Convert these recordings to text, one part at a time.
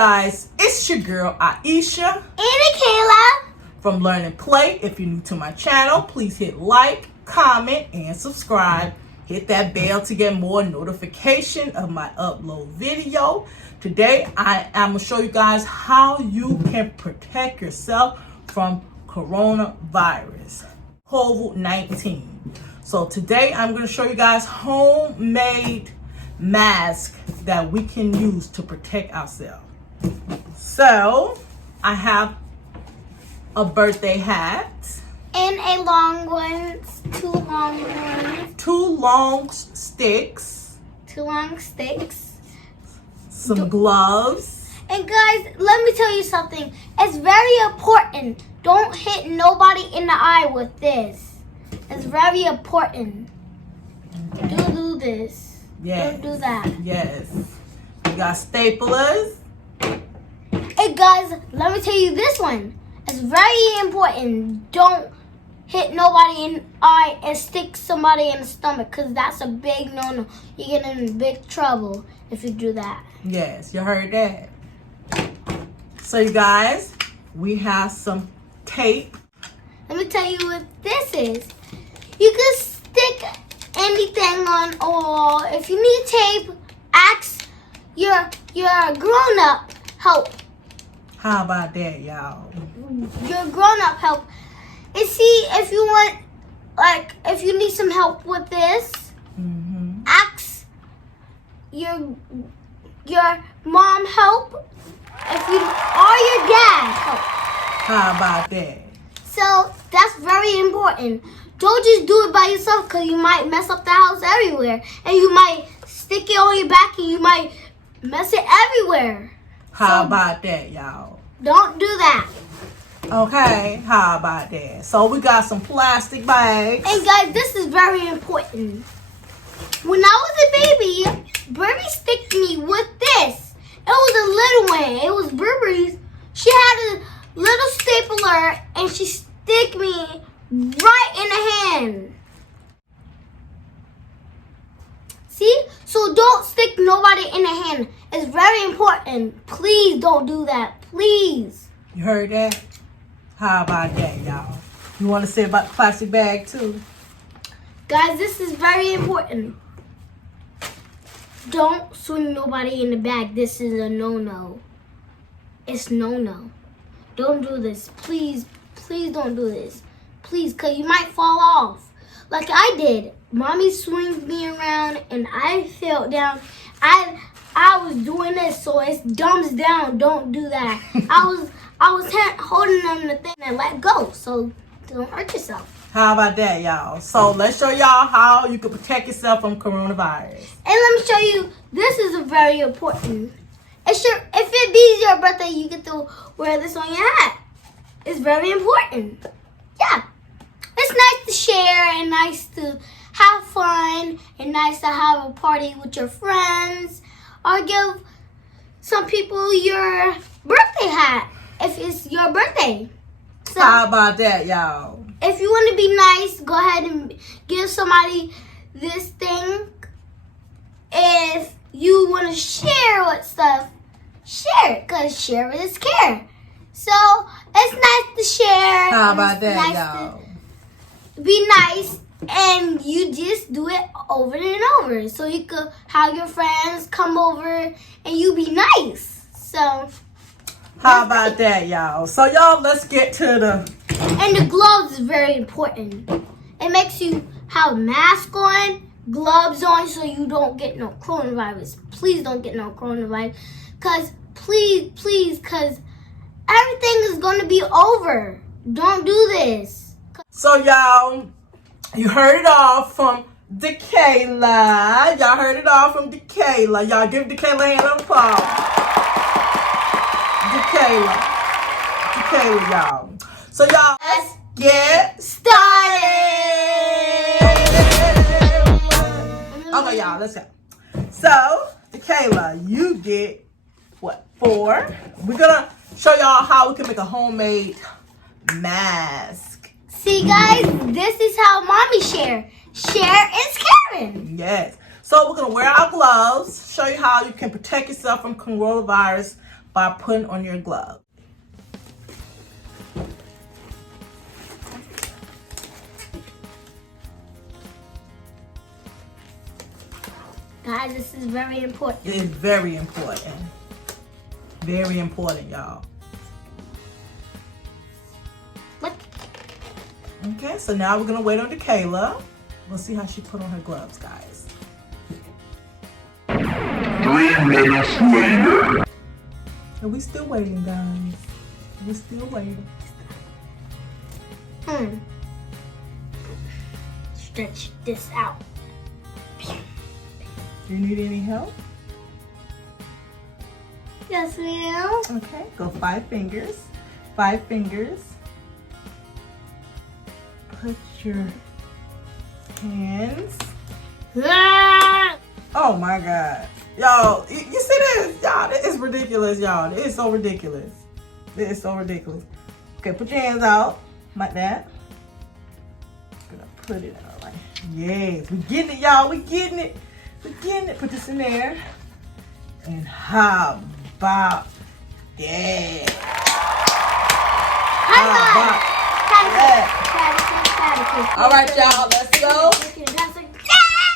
guys, it's your girl Aisha and Kayla from Learn and Play. If you're new to my channel, please hit like, comment, and subscribe. Hit that bell to get more notification of my upload video. Today, I am going to show you guys how you can protect yourself from coronavirus, COVID-19. So today, I'm going to show you guys homemade masks that we can use to protect ourselves. So, I have a birthday hat. and a long one, two long ones, Two long sticks, two long sticks. some gloves. And guys, let me tell you something. It's very important. Don't hit nobody in the eye with this. It's very important. Do this. Yes. Don't do that. Yes. We got staplers. Hey guys, let me tell you this one. It's very important. Don't hit nobody in the eye and stick somebody in the stomach, because that's a big no-no. You get in big trouble if you do that. Yes, you heard that. So you guys, we have some tape. Let me tell you what this is. You can stick anything on a wall. If you need tape, ask your grown-up help. How about that, y'all? Your grown-up help. And see, if you want, if you need some help with this, ask your mom help. If you or your dad help. How about that? So that's very important. Don't just do it by yourself, because you might mess up the house everywhere. And you might stick it on your back and you might mess it everywhere. How about that, y'all? Don't do that. Okay, how about that? So we got some plastic bags. And guys, this is very important. When I was a baby, Burberry sticked me with this. It was a little one. It was Burberry's. She had a little stapler and she stick me right in the hand. See? So don't stick nobody in the hand. It's very important. Please don't do that. Please. You heard that? How about that, y'all? You want to say about the plastic bag too? Guys, this is very important. Don't swing nobody in the back. This is a no-no. It's no-no. Don't do this. Please, please don't do this. Please, because you might fall off. Like I did. Mommy swings me around and I fell down. I was doing this, so it's thumbs down. Don't do that. I was holding on the thing and let go, so don't hurt yourself. How about that, y'all? So let's show y'all how you can protect yourself from coronavirus. And let me show you, this is a very important. If it be your birthday, you get to wear this on your hat. It's very important. Yeah. It's nice to share and nice to have fun and nice to have a party with your friends, or give some people your birthday hat if it's your birthday. So How about that, y'all? if you want to be nice, go ahead and give somebody this thing. If you want to share what stuff, share it, because share is care. So it's nice to share. How and about it's that, nice y'all? to be nice, and you just do it over and over. So you could have your friends come over and you be nice. So How about that, y'all? So y'all, let's get to the... And the gloves is very important. It makes you have a mask on, gloves on, so you don't get no coronavirus. Please don't get no coronavirus. Because, because everything is going to be over. Don't do this. So y'all, you heard it all from Dakayla. Y'all heard it all from Dakayla. Y'all give Dakayla a hand of applause. Dakayla, y'all. So y'all, let's get started. Okay, y'all, let's go. So, Dakayla, you get what, 4? We're gonna show y'all how we can make a homemade mask. See, guys, this is how mommy share. Share is caring. Yes. So we're going to wear our gloves, show you how you can protect yourself from coronavirus by putting on your glove. Guys, this is very important. It is very important. Very important, y'all. What? Okay, so now we're gonna wait on Kayla. We'll see how she put on her gloves, guys. 3 minutes later. And we still waiting, guys. We're still waiting. Stretch this out. Do you need any help? Yes, ma'am. Okay, go 5 fingers. 5 fingers. Put your hands. Ah! Oh my God. Y'all, you see this? Y'all, this is ridiculous, y'all. This is so ridiculous. This is so ridiculous. Okay, put your hands out like that. Gonna put it out like, yes, we getting it, y'all. We getting it. We getting it. Put this in there. And how about that? How about that? All right, y'all, let's go.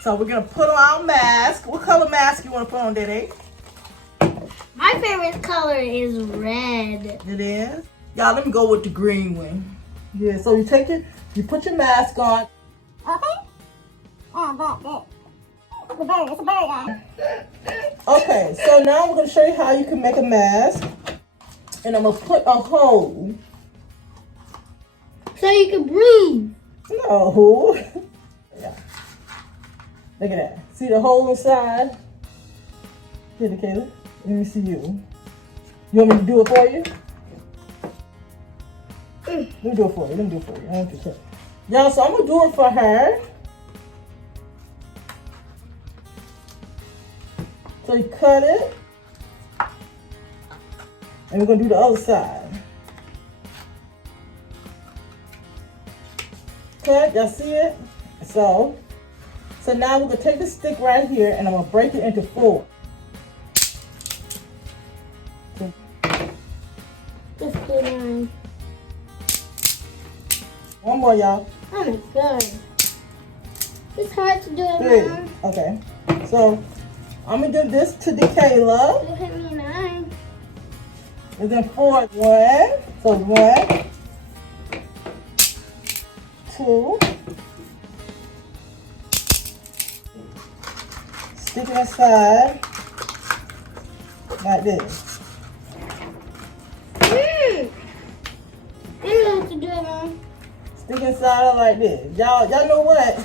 So we're gonna put on our mask. What color mask you wanna put on, Dede? My favorite color is red. It is? Y'all, let me go with the green one. Yeah, so you take it, you put your mask on. Okay, so now we're gonna show you how you can make a mask. And I'm gonna put a hole. So you can breathe. No. Yeah. Look at that. See the hole inside? Here, Kayla. Let me see you. You want me to do it for you? Let me do it for you. Let me do it for you. I want you to. Y'all, so I'm gonna do it for her. So you cut it. And we're gonna do the other side. Cut, y'all see it? So now we're gonna take the stick right here and I'm gonna break it into 4. Just do mine. One more, y'all. Oh my God. It's hard to do it, Good. Mom. Okay. So I'm gonna do this to Kayla. Look at me and I. And then 4. 1. So 1, 2. Stick it inside like this. I know how to do it, Mom. Stick inside like this. Y'all know what?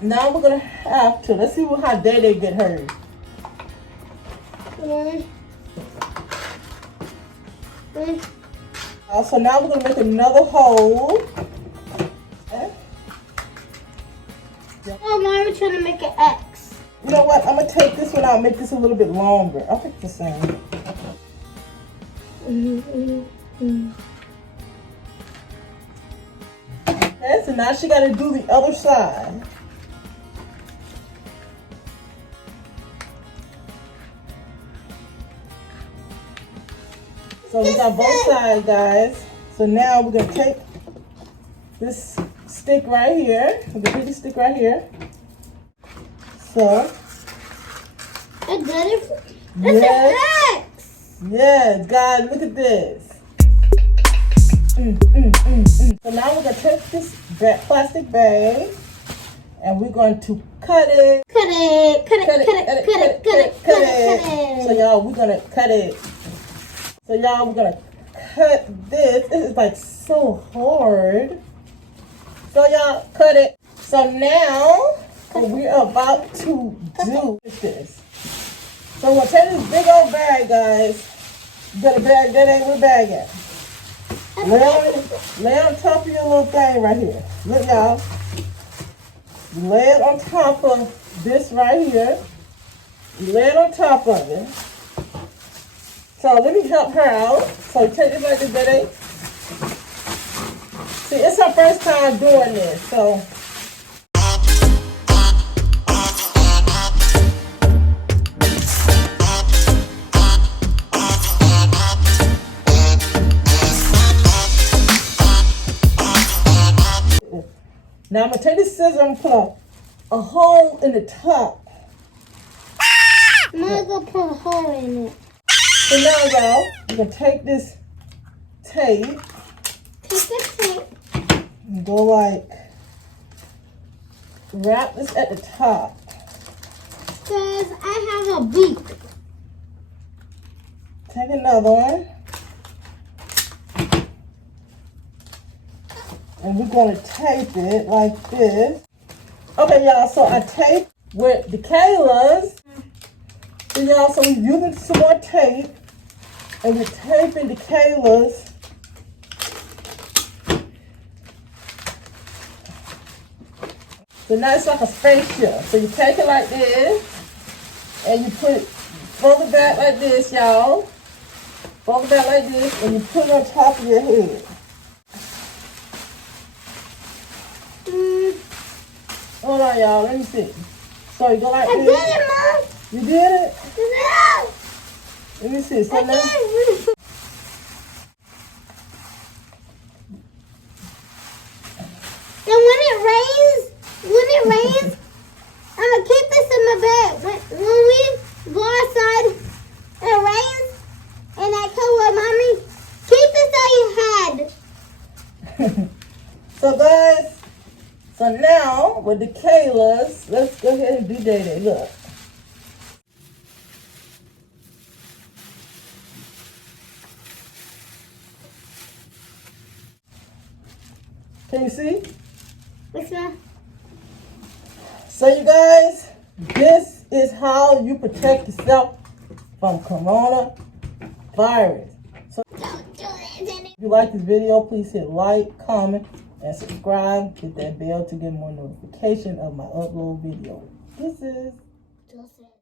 Now we're gonna have to. Let's see how Dede get hers. So now we're gonna make another hole. Okay. Oh, now we're trying to make an X. You know what? I'm gonna take this one out and make this a little bit longer. I'll take the same. Okay, so now she gotta do the other side. So we got both sides, guys. So now we're gonna take this stick right here. We're gonna take this stick right here. So. I did it. Yes. It's an X. Yes, guys, look at this. So now we're gonna take this plastic bag and we're going to cut it. Cut it. So y'all, we're gonna cut it. So y'all, we're gonna cut this. This is like so hard. So y'all, cut it. So now, what we're about to do is this. So we'll take this big old bag, guys. You got a bag, that ain't where bag at. Lay on top of your little thing right here. Look, y'all. Lay it on top of this right here. Lay it on top of it. So let me help her out. So take it like this, Dede. See, it's her first time doing this, so. Now I'm gonna take this scissor and put a hole in the top. I'm gonna put a hole in it. So now, y'all, we're gonna take this tape Take the tape. and go like wrap this at the top. Because I have a beak. Take another one. And we're gonna tape it like this. Okay, y'all, so I taped with the Kayla's. So y'all, so we're using some more tape. And we're taping the Kayla's. So now it's like a spaceship. So you take it like this. And you put it, fold it back like this, y'all. Fold it back like this. And you put it on top of your head. Hold on, y'all. Let me see. So you go like I this. did it, Mom. You did it? No. Let me see. So I now, did it. And when it rains, I'm gonna keep this in my bag. When we go outside and it rains, and I tell her, Mommy, keep this on your head. so guys, so now with the Kayla's, let's go ahead and do Day. Look. Can you see? Which one? So you guys, this is how you protect yourself from coronavirus. So Don't do this. if you like this video, please hit like, comment, and subscribe. Hit that bell to get more notification of my upload video. This is Joseph.